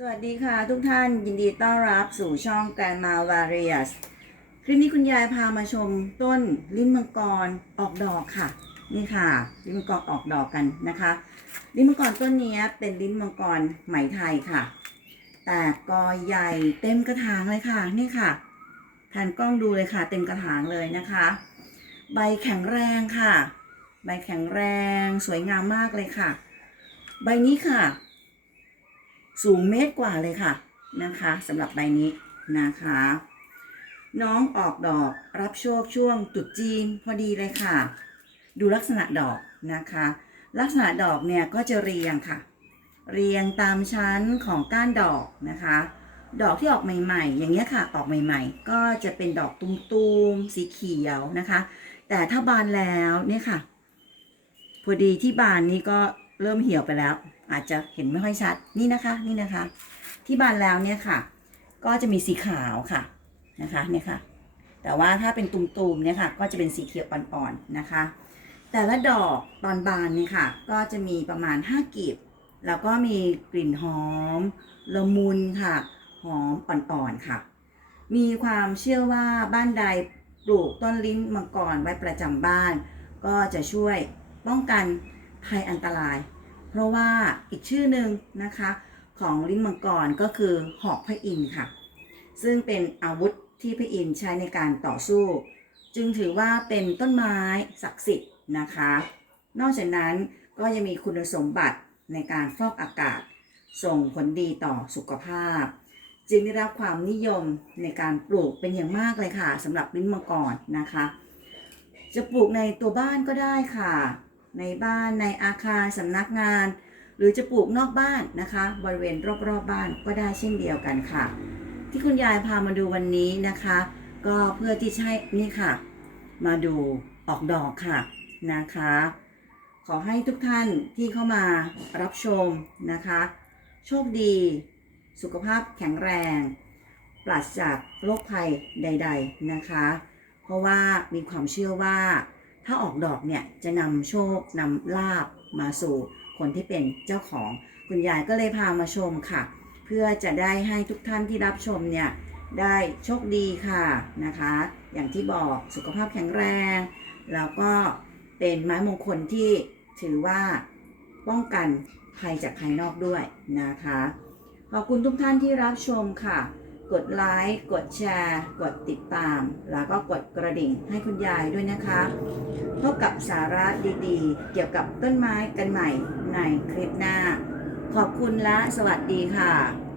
สวัสดีค่ะทุกท่านยินดีต้อนรับสู่ช่อง Grandma Various คลิปนี้คุณยายพามาชมต้นลิ้นมังกรออกดอกค่ะ นี่ค่ะลิ้นมังกรออกดอกกันนะคะ ลิ้นมังกรต้นนี้เป็นลิ้นมังกรไหมไทยค่ะ แต่กอใหญ่เต็มกระถางเลยค่ะ นี่ค่ะแทนกล้องดูเลยค่ะ เต็มกระถางเลยนะคะ ใบแข็งแรงค่ะ ใบแข็งแรงสวยงามมากเลยค่ะ ใบนี้ค่ะ สูงเมตรกว่าเลยค่ะนะคะสำหรับใบนี้นะคะ น้องออกดอกรับโชคช่วงตรุษจีนพอดีเลยค่ะ ดูลักษณะดอกนะคะ ลักษณะดอกเนี่ยก็จะเรียงค่ะ เรียงตามชั้นของก้านดอกนะคะ ดอกที่ออกใหม่ๆ อย่างเงี้ยค่ะออกใหม่ ๆ ก็จะเป็นดอกตุ้มๆสีเขียวนะคะ แต่ถ้าบานแล้วเนี่ยค่ะพอดีที่บานนี้ก็ เริ่มเหี่ยวไปแล้ว อาจจะเห็นไม่ค่อยชัดนี่นะคะนี่นะคะ ที่บานแล้วเนี่ยค่ะ ก็จะมีสีขาวค่ะนะคะเนี่ยค่ะ แต่ว่าถ้าเป็นตุ่มๆเนี่ยค่ะ ก็จะเป็นสีเขียวอ่อนๆนะคะ แต่ละดอกตอนบานเนี่ยค่ะ ก็จะมีประมาณ5กีบแล้วก็มีกลิ่นหอมละมุนค่ะ หอมอ่อนๆค่ะ มีความเชื่อว่าบ้านใดปลูกต้นลิ้นมังกรไว้ประจำบ้าน ก็จะช่วยป้องกัน ภัยอันตราย เพราะว่าอีกชื่อหนึ่งนะคะของลิ้นมังกรก็คือหอกพระอินทร์ค่ะ ซึ่งเป็นอาวุธที่พระอินทร์ใช้ในการต่อสู้ จึงถือว่าเป็นต้นไม้ศักดิ์สิทธิ์นะคะ นอกจากนั้นก็ยังมีคุณสมบัติในการฟอกอากาศ ส่งผลดีต่อสุขภาพ จึงได้รับความนิยมในการปลูกเป็นอย่างมากเลยค่ะสำหรับลิ้นมังกรนะคะ จะปลูกในตัวบ้านก็ได้ค่ะ ในบ้านในอาคารสำนักงาน หรือจะปลูกนอกบ้านนะคะ บริเวณรอบๆบบ้านก็ได้เช่นเดียวกันค่ะ ที่คุณยายพามาดูวันนี้นะคะ ก็เพื่อที่จะให้นี่ค่ะ มาดูออกดอกค่ะนะคะ ขอให้ทุกท่านที่เข้ามารับชมนะคะ โชคดี สุขภาพแข็งแรง ปราศจากโรคภัยใด ๆนะคะ เพราะว่ามีความเชื่อว่า ถ้าออกดอกเนี่ยจะนำโชคนำลาบมาสู่คนที่เป็นเจ้าของ คุณยายก็เลยพามาชมค่ะ เพื่อจะได้ให้ทุกท่านที่รับชมเนี่ยได้โชคดีค่ะนะคะ อย่างที่บอกสุขภาพแข็งแรง แล้วก็เป็นไม้มงคลที่ถือว่าป้องกันภัยจากภายนอกด้วยนะคะ ขอบคุณทุกท่านที่รับชมค่ะ กดไลค์กดแชร์ กดติดตาม แล้วก็กดกระดิ่งให้คุณยายด้วยนะคะ พบกับสาระดีๆ เกี่ยวกับต้นไม้กันใหม่ในคลิปหน้า ขอบคุณและสวัสดีค่ะ